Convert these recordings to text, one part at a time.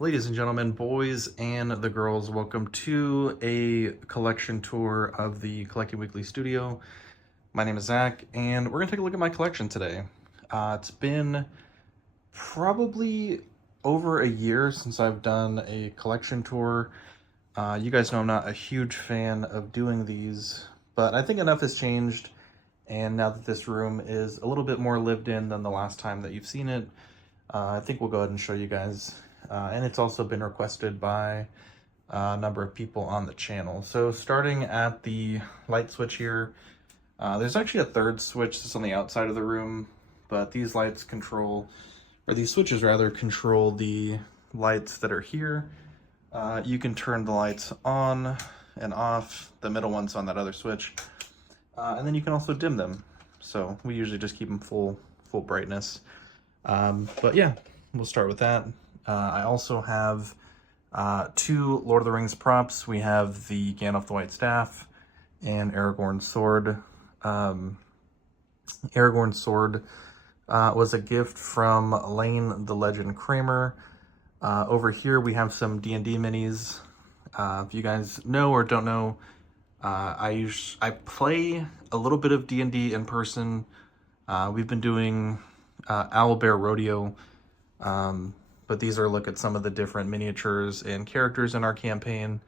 Ladies and gentlemen, boys and the girls, welcome to a collection tour of the Collecting Weekly studio. My name is Zach, and we're going to take a look at my collection today. It's been probably over a year since I've done a collection tour. You guys know I'm not a huge fan of doing these, but I think enough has changed, and now that this room is a little bit more lived in than the last time that you've seen it, I think we'll go ahead and show you guys. And it's also been requested by a number of people on the channel. So starting at the light switch here, there's actually a third switch that's on the outside of the room, but these lights control, or these switches rather, control the lights that are here. You can turn the lights on and off. The middle one's on that other switch. And then you can also dim them. So we usually just keep them full brightness. But yeah, we'll start with that. I also have two Lord of the Rings props. We have the Gandalf the White Staff and Aragorn's sword. Aragorn's sword was a gift from Lane the Legend Kramer. Over here we have some D&D minis. If you guys know or don't know, I play a little bit of D&D in person. We've been doing Owlbear Rodeo, but these are a look at some of the different miniatures and characters in our campaign.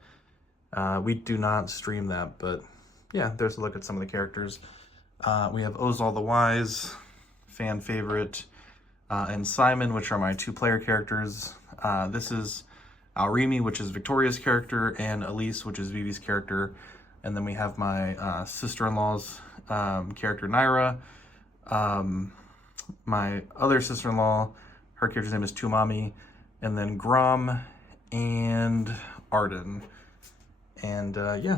We do not stream that, but yeah, there's a look at some of the characters. We have Ozal the Wise, fan favorite, and Simon, which are my two-player characters. This is Alrimi, which is Victoria's character, and Elise, which is Vivi's character. And then we have my sister-in-law's character, Naira. My other sister-in-law, her character's name is Tumami, and then Grom and Arden. And yeah,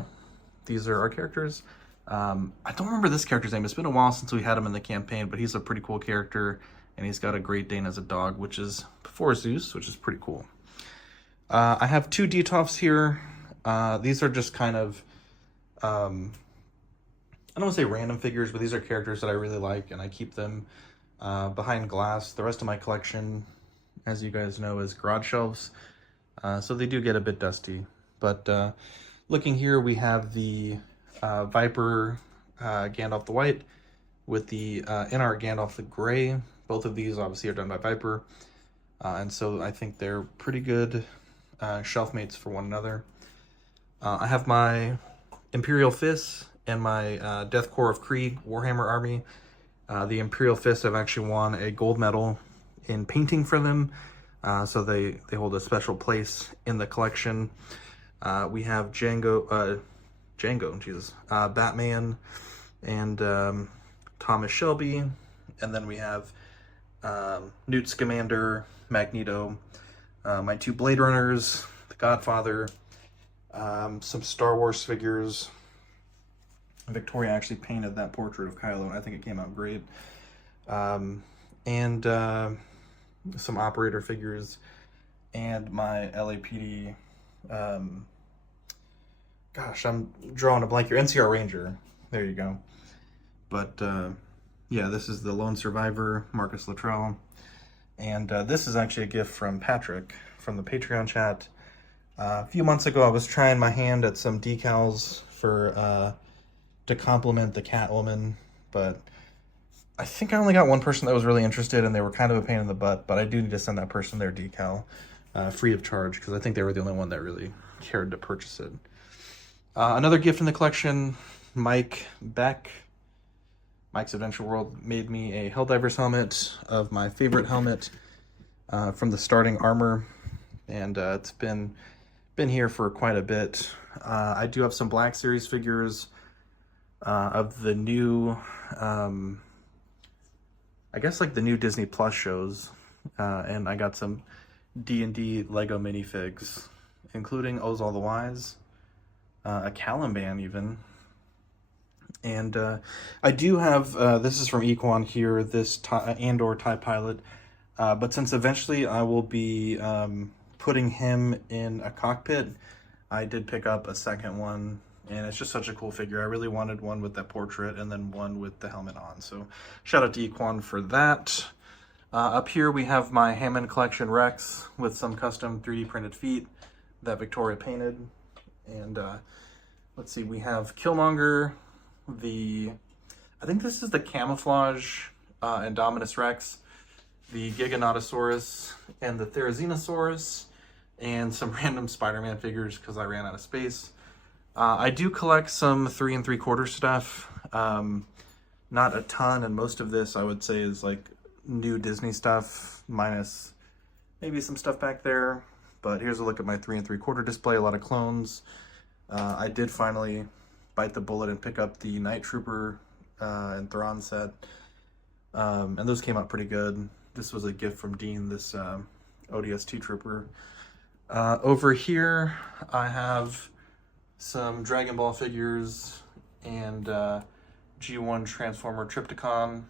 these are our characters. I don't remember this character's name. It's been a while since we had him in the campaign, but he's a pretty cool character, and he's got a Great Dane as a dog, which is before Zeus, which is pretty cool. I have two Detolfs here. These are just kind of, I don't want to say random figures, but these are characters that I really like, and I keep them behind glass. The rest of my collection, as you guys know, is garage shelves, so they do get a bit dusty. But looking here, we have the Viper Gandalf the White with the in-art Gandalf the Gray. Both of these obviously are done by Viper, and so I think they're pretty good shelf mates for one another. I have my Imperial Fists and my Death Corps of Kree Warhammer army. The Imperial Fists have actually won a gold medal in painting for them, so they hold a special place in the collection. We have Batman, and Thomas Shelby, and then we have Newt Scamander, Magneto, my two Blade Runners, the Godfather, some Star Wars figures. Victoria actually painted that portrait of Kylo, and I think it came out great. And some operator figures, and my LAPD, gosh, I'm drawing a blank here, NCR Ranger, there you go. But yeah, this is the Lone Survivor, Marcus Luttrell, and this is actually a gift from Patrick from the Patreon chat. A few months ago, I was trying my hand at some decals for to complement the Catwoman, but I think I only got one person that was really interested, and they were kind of a pain in the butt, but I do need to send that person their decal free of charge, because I think they were the only one that really cared to purchase it. Another gift in the collection, Mike Beck. Mike's Adventure World made me a Helldivers helmet of my favorite helmet from the starting armor, and it's been here for quite a bit. I do have some Black Series figures of the new, I guess like the new Disney Plus shows, and I got some D&D Lego minifigs, including Ozal the Wise, a Caliban even, and I do have, this is from Equan here, this Andor TIE Pilot, but since eventually I will be putting him in a cockpit, I did pick up a second one, and it's just such a cool figure. I really wanted one with that portrait and then one with the helmet on, so shout out to Equan for that. Up here we have my Hammond Collection Rex with some custom 3D printed feet that Victoria painted. And let's see, we have Killmonger, I think this is the Camouflage Indominus Rex, the Giganotosaurus, and the Therizinosaurus, and some random Spider-Man figures because I ran out of space. I do collect some 3 3/4 stuff. Not a ton, and most of this I would say is like new Disney stuff, minus maybe some stuff back there. But here's a look at my 3 3/4 display, a lot of clones. I did finally bite the bullet and pick up the Night Trooper and Thrawn set. And those came out pretty good. This was a gift from Dean, this ODST Trooper. Over here, I have some Dragon Ball figures and G1 Transformer Trypticon,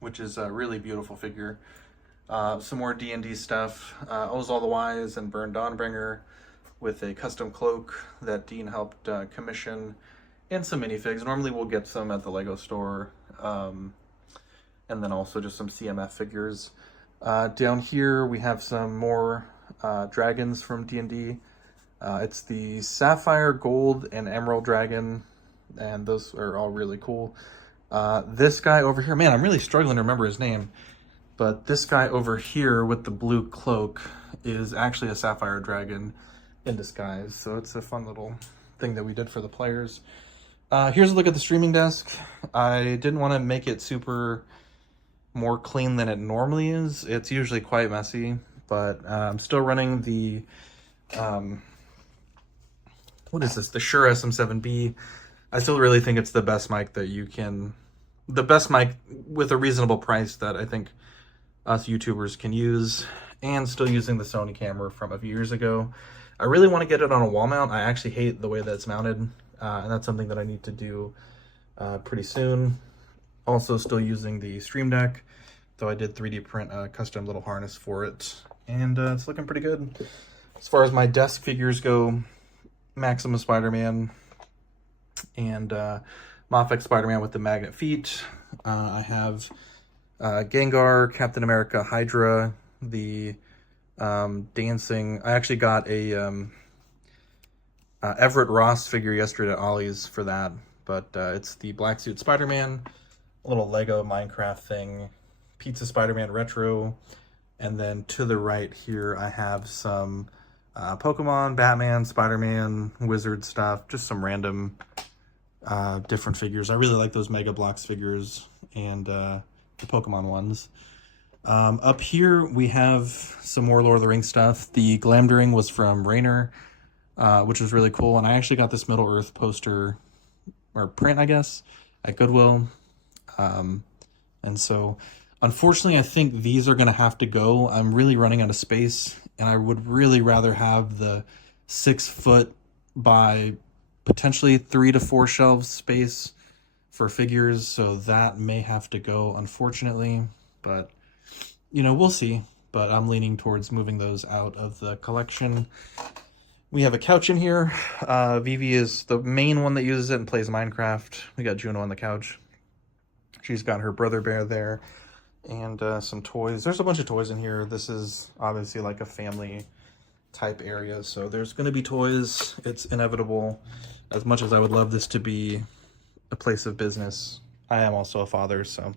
which is a really beautiful figure. Some more D&D stuff. Oz All the Wise and Burn Dawnbringer with a custom cloak that Dean helped commission, and some minifigs. Normally we'll get some at the Lego store, and then also just some CMF figures. Down here we have some more dragons from D&D. It's the Sapphire, Gold, and Emerald Dragon, and those are all really cool. This guy over here, man, I'm really struggling to remember his name, but this guy over here with the blue cloak is actually a Sapphire Dragon in disguise, so it's a fun little thing that we did for the players. Here's a look at the streaming desk. I didn't want to make it super more clean than it normally is. It's usually quite messy, but I'm still running the what is this? The Shure SM7B. I still really think it's the best mic that you can, the best mic with a reasonable price that I think us YouTubers can use, and still using the Sony camera from a few years ago. I really want to get it on a wall mount. I actually hate the way that it's mounted, and that's something that I need to do pretty soon. Also still using the Stream Deck, though I did 3D print a custom little harness for it, and it's looking pretty good. As far as my desk figures go, Maxima Spider-Man and Moffitt Spider-Man with the magnet feet. I have Gengar, Captain America, Hydra, the dancing. I actually got a Everett Ross figure yesterday at Ollie's for that, but it's the Black Suit Spider-Man, a little Lego Minecraft thing, Pizza Spider-Man Retro, and then to the right here I have some Pokemon, Batman, Spider-Man, Wizard stuff, just some random different figures. I really like those Mega Bloks figures and the Pokemon ones. Up here we have some more Lord of the Rings stuff. The Glamdring was from Rainer, which was really cool, and I actually got this Middle Earth poster, or print I guess, at Goodwill. And so unfortunately I think these are going to have to go. I'm really running out of space, and I would really rather have the 6 foot by potentially 3 to 4 shelves space for figures, so that may have to go, unfortunately. But you know, we'll see. But I'm leaning towards moving those out of the collection. We have a couch in here. Vivi is the main one that uses it and plays Minecraft. We got Juno on the couch. She's got her brother bear there, and some toys. There's a bunch of toys in here. This is obviously like a family type area, so there's going to be toys. It's inevitable. As much as I would love this to be a place of business, I am also a father, so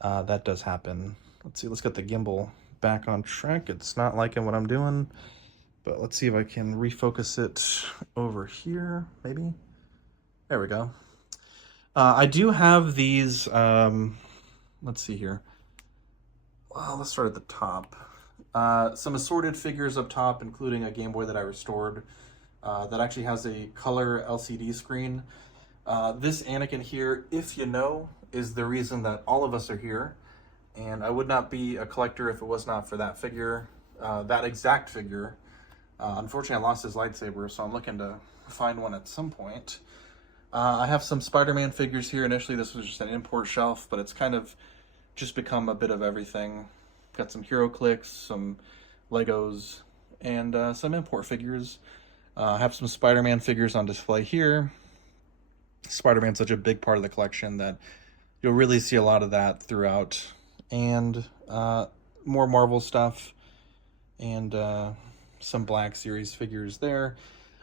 that does happen. Let's see, let's get the gimbal back on track. It's not liking what I'm doing, but let's see if I can refocus it over here, maybe. There we go. I do have these, let's see here. Well, let's start at the top. Some assorted figures up top, including a Game Boy that I restored that actually has a color LCD screen. This Anakin here, if you know, is the reason that all of us are here. And I would not be a collector if it was not for that figure, that exact figure. Unfortunately, I lost his lightsaber, so I'm looking to find one at some point. I have some Spider-Man figures here. Initially, this was just an import shelf, but it's kind of just become a bit of everything. Got some HeroClix, some Legos, and some import figures. I have some Spider-Man figures on display here. Spider-Man's such a big part of the collection that you'll really see a lot of that throughout. and more Marvel stuff, and some Black Series figures there.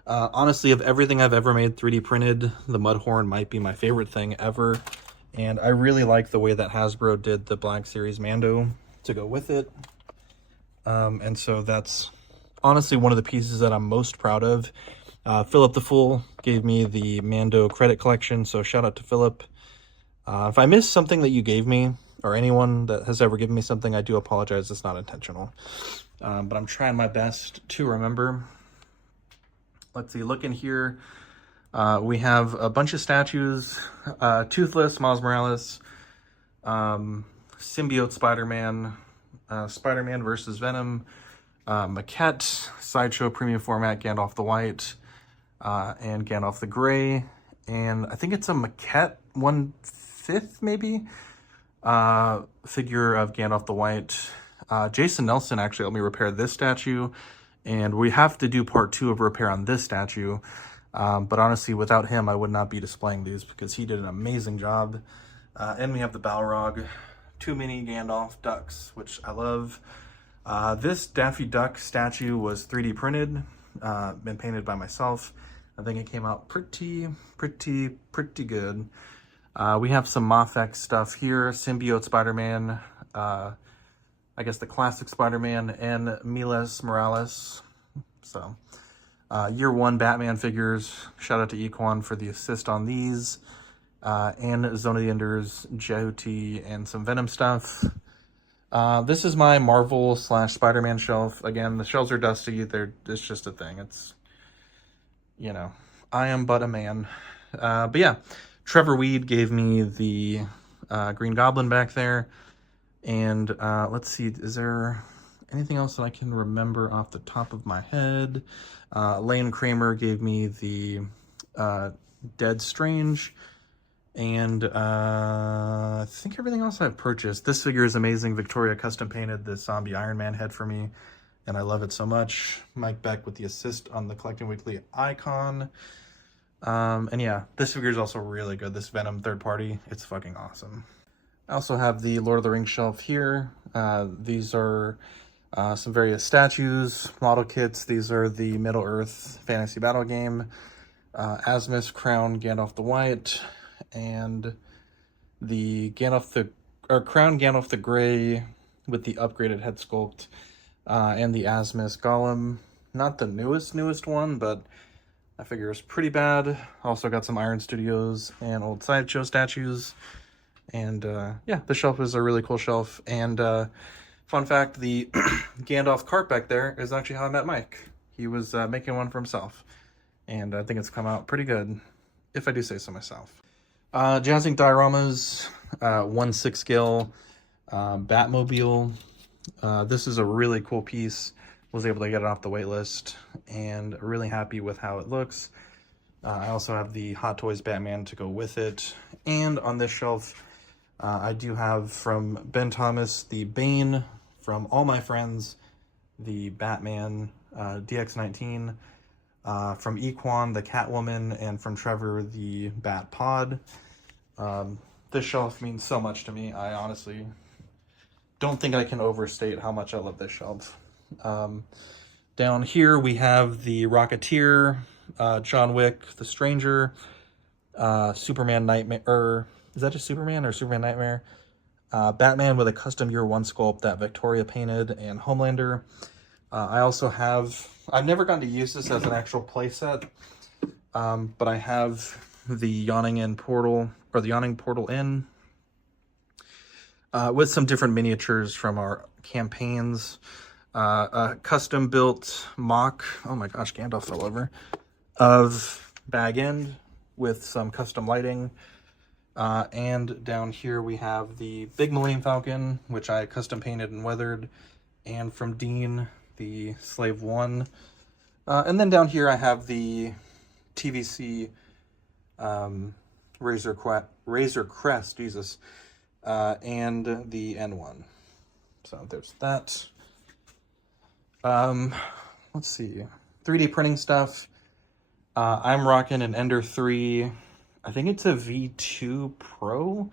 Honestly, of everything I've ever made 3D printed, the Mudhorn might be my favorite thing ever. And I really like the way that Hasbro did the Black Series Mando to go with it. And so that's honestly one of the pieces that I'm most proud of. Philip the Fool gave me the Mando credit collection, so shout out to Philip. If I missed something that you gave me, or anyone that has ever given me something, I do apologize. It's not intentional. But I'm trying my best to remember. Let's see, look in here. We have a bunch of statues. Toothless, Miles Morales, Symbiote Spider-Man, Spider-Man versus Venom, Maquette, Sideshow Premium Format, Gandalf the White, and Gandalf the Gray. And I think it's a Maquette 1/5 maybe, figure of Gandalf the White. Jason Nelson actually helped me repair this statue, and we have to do part 2 of repair on this statue. But honestly, without him, I would not be displaying these because he did an amazing job. And we have the Balrog, 2 mini Gandalf ducks, which I love. This Daffy Duck statue was 3D printed, been painted by myself. I think it came out pretty good. We have some Mafex stuff here, Symbiote Spider-Man, I guess the classic Spider-Man, and Miles Morales. So, year 1 Batman figures. Shout out to Equan for the assist on these. And Zone of the Enders, Jyoti, and some Venom stuff. This is my Marvel / Spider-Man shelf. Again, the shelves are dusty. It's just a thing. It's, you know, I am but a man. But yeah, Trevor Weed gave me the Green Goblin back there. And let's see, is there anything else that I can remember off the top of my head? Lane Kramer gave me the Dead Strange. And I think everything else I've purchased. This figure is amazing. Victoria custom painted this zombie Iron Man head for me, and I love it so much. Mike Beck with the assist on the Collecting Weekly icon. And yeah, this figure is also really good. This Venom third party, it's fucking awesome. I also have the Lord of the Rings shelf here. These are some various statues, model kits. These are the Middle-earth fantasy battle game. Asmus, Crown, Gandalf the White, and the Crown Gandalf the Gray with the upgraded head sculpt, and the Asmus Golem. Not the newest one, but I figure it's pretty bad. Also got some Iron Studios and old Sideshow statues. And yeah, the shelf is a really cool shelf. And fun fact, the Gandalf cart back there is actually how I met Mike. He was making one for himself. And I think it's come out pretty good, if I do say so myself. Jazzing dioramas, 1/6 scale Batmobile. This is a really cool piece. Was able to get it off the wait list, and really happy with how it looks. I also have the Hot Toys Batman to go with it. And on this shelf, I do have from Ben Thomas the Bane, from All My Friends the Batman DX19, from Equan the Catwoman, and from Trevor the Bat Pod. This shelf means so much to me. I honestly don't think I can overstate how much I love this shelf. Down here we have the Rocketeer, John Wick, The Stranger, Superman Nightmare, is that just Superman or Superman Nightmare? Batman with a custom year 1 sculpt that Victoria painted, and Homelander. I also have, I've never gotten to use this as an actual playset, but I have the Yawning Portal Inn, with some different miniatures from our campaigns. A custom built mock, oh my gosh, Gandalf fell over, of Bag End with some custom lighting. And down here we have the big Millennium Falcon, which I custom painted and weathered, and from Dean, the Slave 1. And then down here I have the TVC Razor Crest, Jesus, and the N1. So there's that. Let's see, 3D printing stuff. I'm rocking an Ender 3. I think it's a V2 Pro.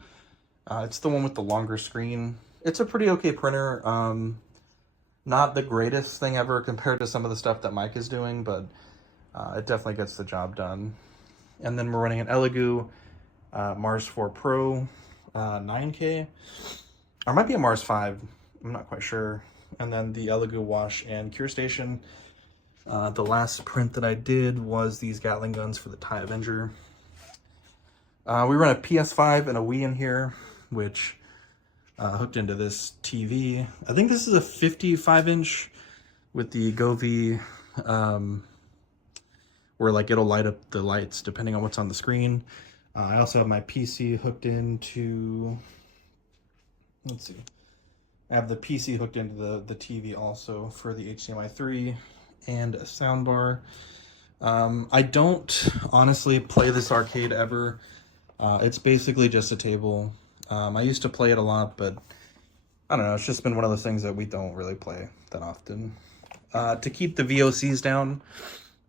It's the one with the longer screen. It's a pretty okay printer. Not the greatest thing ever compared to some of the stuff that Mike is doing, but it definitely gets the job done. And then we're running an Elegoo Mars 4 Pro 9K. Or it might be a Mars 5. I'm not quite sure. And then the Elegoo Wash and Cure Station. The last print that I did was these Gatling guns for the TIE Avenger. We run a PS5 and a Wii in here, which hooked into this TV. I think this is a 55-inch with the Govee, where like it'll light up the lights depending on what's on the screen. I also have my PC hooked into, let's see, I have the PC hooked into the TV also for the HDMI 3 and a soundbar. I don't honestly play this arcade ever. It's basically just a table. I used to play it a lot, but I don't know, it's just been one of those things that we don't really play that often. To keep the VOCs down,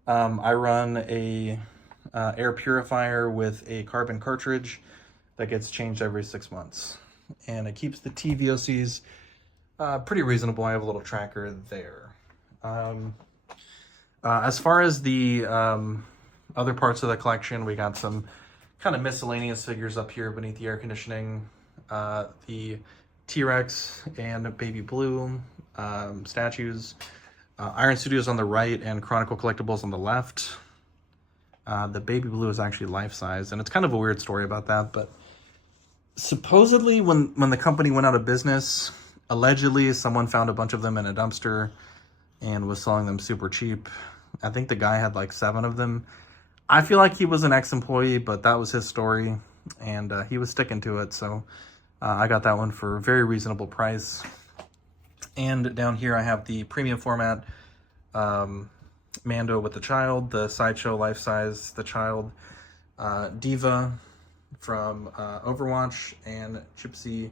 I run a air purifier with a carbon cartridge that gets changed every 6 months. And it keeps the TVOCs pretty reasonable. I have a little tracker there. As far as the other parts of the collection, we got some kind of miscellaneous figures up here beneath the air conditioning. The T-Rex and Baby Blue statues. Iron Studios on the right and Chronicle Collectibles on the left. The Baby Blue is actually life-size, and it's kind of a weird story about that, but supposedly when the company went out of business, allegedly someone found a bunch of them in a dumpster and was selling them super cheap. I think the guy had like 7 of them. I feel like he was an ex-employee, but that was his story, and he was sticking to it, so I got that one for a very reasonable price. And down here I have the premium format Mando with the child, the Sideshow life-size, the child, Diva from Overwatch, and Gypsy,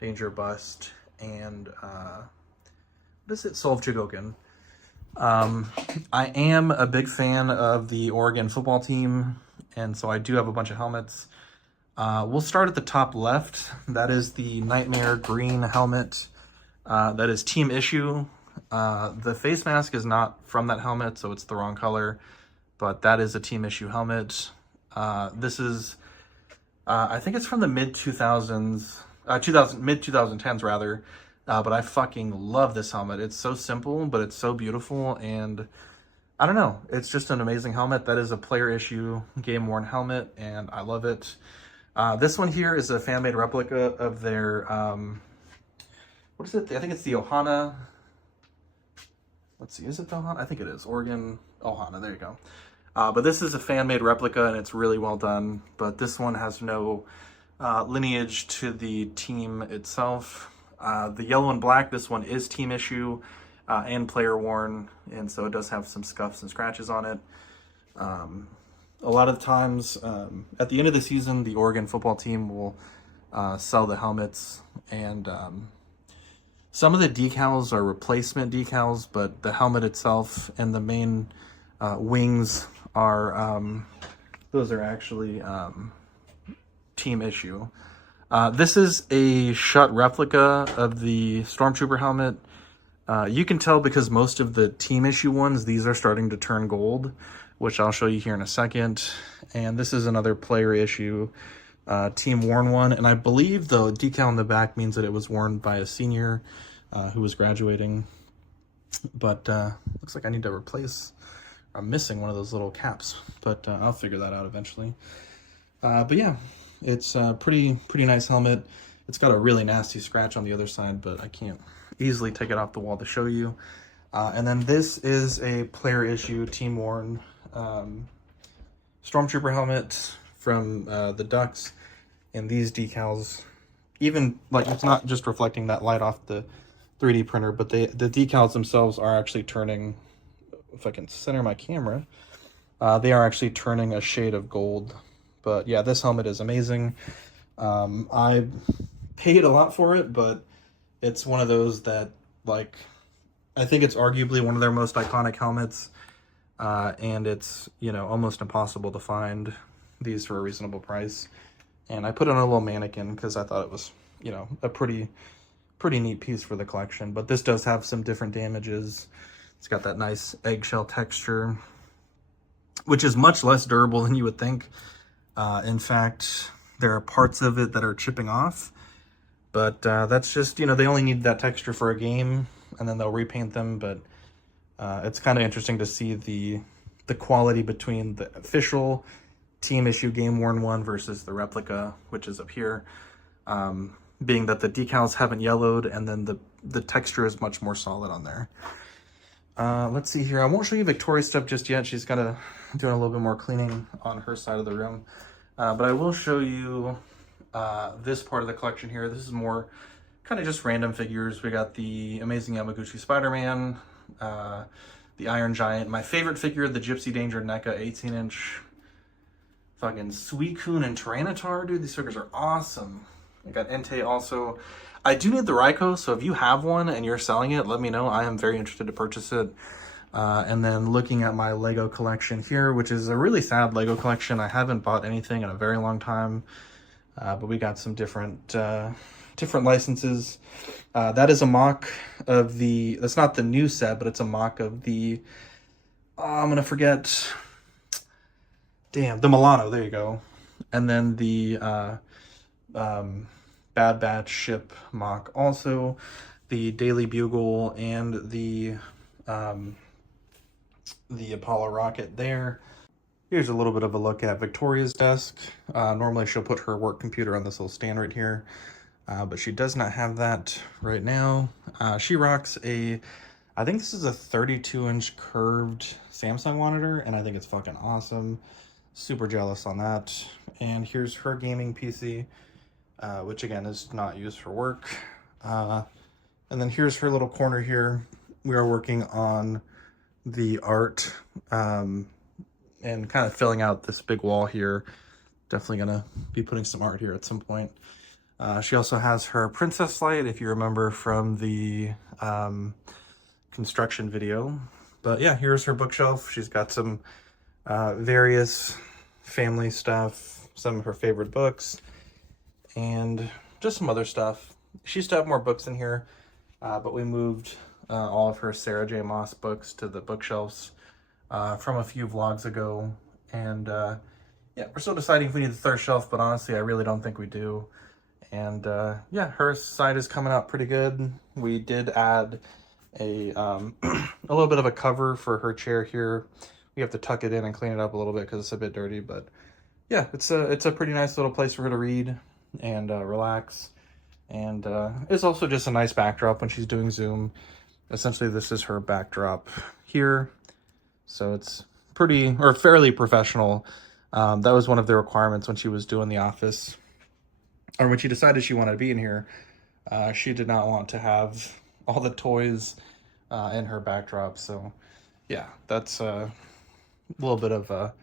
Danger Bust, and what is it? Soul of Chogokin. I am a big fan of the Oregon football team, and so I do have a bunch of helmets. We'll start at the top left. That is the Nightmare green helmet. That is team issue. The face mask is not from that helmet, so it's the wrong color, but that is a team issue helmet. This is, I think it's from the mid-2000s, mid-2010s rather, but I fucking love this helmet. It's so simple, but it's so beautiful, and I don't know, it's just an amazing helmet. That is a player issue, game-worn helmet, and I love it. This one here is a fan-made replica of their, what is it? I think it's the Ohana. Let's see, is it the Ohana? I think it is. Oregon Ohana, there you go. But this is a fan-made replica, and it's really well done. But this one has no lineage to the team itself. The yellow and black, this one is team issue and player worn, and so it does have some scuffs and scratches on it. A lot of times, at the end of the season, the Oregon football team will sell the helmets, and some of the decals are replacement decals, but the helmet itself and the main wings are, those are actually team issue. This is a shut replica of the Stormtrooper helmet. You can tell because most of the team issue ones, these are starting to turn gold, which I'll show you here in a second. And this is another player issue team worn one, and I believe the decal on the back means that it was worn by a senior who was graduating. But looks like I need to replace, I'm missing one of those little caps, but I'll figure that out eventually. But yeah, it's a pretty nice helmet. It's got a really nasty scratch on the other side, but I can't easily take it off the wall to show you. And then this is a player issue team worn Stormtrooper helmet from the Ducks, and these decals, even like it's not just reflecting that light off the 3D printer, but the decals themselves are actually turning, if I can center my camera, they are actually turning a shade of gold. But yeah, this helmet is amazing. I paid a lot for it, but it's one of those that, like, I think it's arguably one of their most iconic helmets, and it's, you know, almost impossible to find these for a reasonable price. And I put it on a little mannequin because I thought it was, you know, a pretty pretty neat piece for the collection. But this does have some different damages. It's got that nice eggshell texture, which is much less durable than you would think. In fact, there are parts of it that are chipping off, but that's just, you know, they only need that texture for a game, and then they'll repaint them. But it's kind of interesting to see the quality between the official team issue game worn one versus the replica, which is up here, being that the decals haven't yellowed, and then the texture is much more solid on there. Let's see here. I won't show you Victoria's stuff just yet. She's doing a little bit more cleaning on her side of the room. But I will show you this part of the collection here. This is more kind of just random figures. We got the amazing Yamaguchi Spider-Man, the Iron Giant, my favorite figure, the Gypsy Danger NECA 18-inch fucking Suicune and Tyranitar. Dude, these figures are awesome. I got Entei also. I do need the Raikou, so if you have one and you're selling it, let me know. I am very interested to purchase it. And then looking at my Lego collection here, which is a really sad Lego collection. I haven't bought anything in a very long time, but we got some different licenses. That is a mock of that's not the new set, but it's a mock of the, I'm gonna forget, damn, the Milano, there you go. And then the Bad Batch ship mock also, the Daily Bugle, and the Apollo rocket there. Here's a little bit of a look at Victoria's desk. Normally she'll put her work computer on this little stand right here, but she does not have that right now. She rocks I think this is a 32-inch curved Samsung monitor, and I think it's fucking awesome. Super jealous on that. And here's her gaming PC, which again is not used for work. And then here's her little corner here. We are working on the art and kind of filling out this big wall here. Definitely gonna be putting some art here at some point. She also has her princess light, if you remember from the construction video. But yeah, here's her bookshelf. She's got some various family stuff, some of her favorite books, and just some other stuff. She used to have more books in here, but we moved all of her Sarah J. Maas books to the bookshelves from a few vlogs ago. And yeah, we're still deciding if we need the third shelf, but honestly, I really don't think we do. And yeah, her side is coming out pretty good. We did add a little bit of a cover for her chair here. We have to tuck it in and clean it up a little bit because it's a bit dirty, but yeah, it's a pretty nice little place for her to read and relax. And it's also just a nice backdrop when she's doing Zoom. Essentially, this is her backdrop here. So it's pretty, or fairly professional. That was one of the requirements when she was doing The Office, or when she decided she wanted to be in here. She did not want to have all the toys in her backdrop. So yeah, that's a little bit of a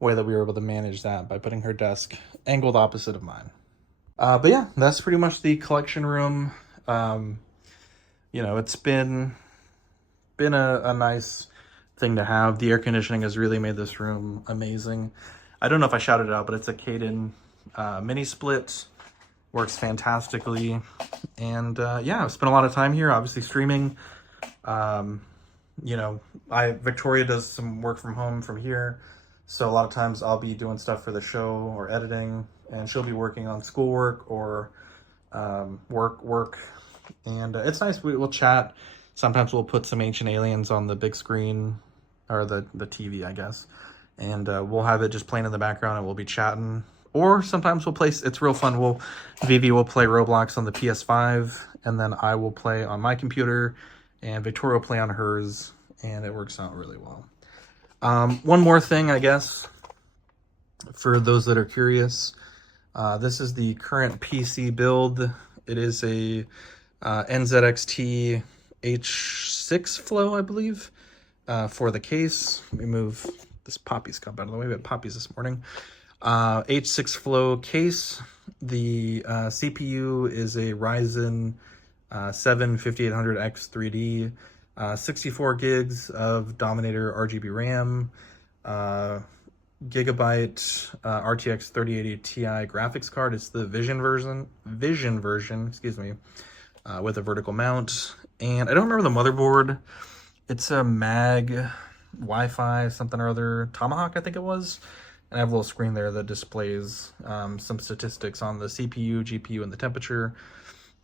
way that we were able to manage that by putting her desk angled opposite of mine. But yeah, that's pretty much the collection room. You know, it's been a nice thing to have. The air conditioning has really made this room amazing. I don't know if I shouted it out, but it's a Caden mini split. Works fantastically. And yeah, I've spent a lot of time here, obviously streaming. You know, Victoria does some work from home from here. So a lot of times I'll be doing stuff for the show or editing, and she'll be working on schoolwork or work. And it's nice. We'll chat. Sometimes we'll put some Ancient Aliens on the big screen, or the TV, I guess. And we'll have it just playing in the background, and we'll be chatting. Or sometimes we'll play, it's real fun. Vivi will play Roblox on the PS5, and then I will play on my computer, and Victoria will play on hers, and it works out really well. One more thing, I guess, for those that are curious. This is the current PC build. It is a NZXT H6 flow, I believe, for the case. Let me move this Poppy's cup out of the way. We had Poppies this morning. H6 flow case. The CPU is a Ryzen 7 5800X 3D, 64 gigs of Dominator RGB RAM, gigabyte RTX 3080 Ti graphics card. It's the Vision version, excuse me. with a vertical mount. And I don't remember the motherboard. It's a mag Wi-Fi something or other, Tomahawk I think it was. And I have a little screen there that displays some statistics on the CPU, GPU, and the temperature.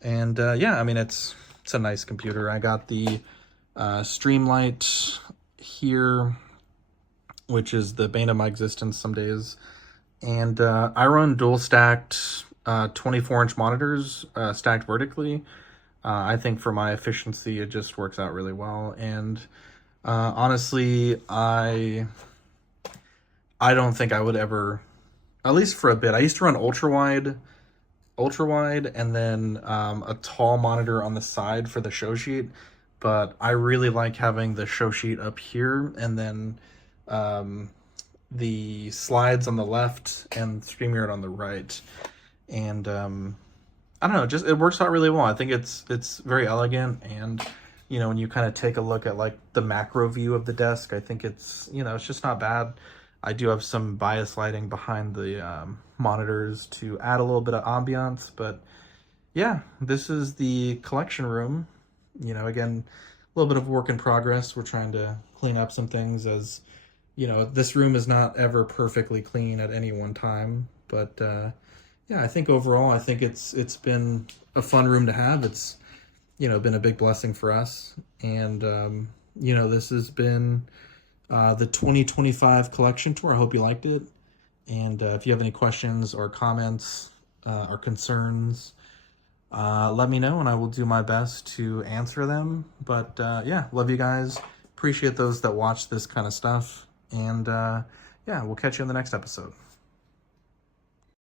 And yeah, I mean, it's a nice computer. I got the Streamlight here, which is the bane of my existence some days. And I run dual stacked 24-inch monitors stacked vertically. I think for my efficiency, it just works out really well. And honestly, I don't think I would ever, at least for a bit. I used to run ultra wide, and then a tall monitor on the side for the show sheet. But I really like having the show sheet up here, and then the slides on the left and StreamYard on the right. And I don't know, just it works out really well. I think it's very elegant, and you know, when you kind of take a look at like the macro view of the desk, I think it's, you know, it's just not bad. I do have some bias lighting behind the monitors to add a little bit of ambiance, but yeah, this is the collection room. You know, again, a little bit of work in progress. We're trying to clean up some things, as you know, this room is not ever perfectly clean at any one time, but yeah, I think overall, I think it's been a fun room to have. It's, you know, been a big blessing for us. And, you know, this has been the 2025 collection tour. I hope you liked it. And if you have any questions or comments or concerns, let me know and I will do my best to answer them. But yeah, love you guys. Appreciate those that watch this kind of stuff. And yeah, we'll catch you in the next episode.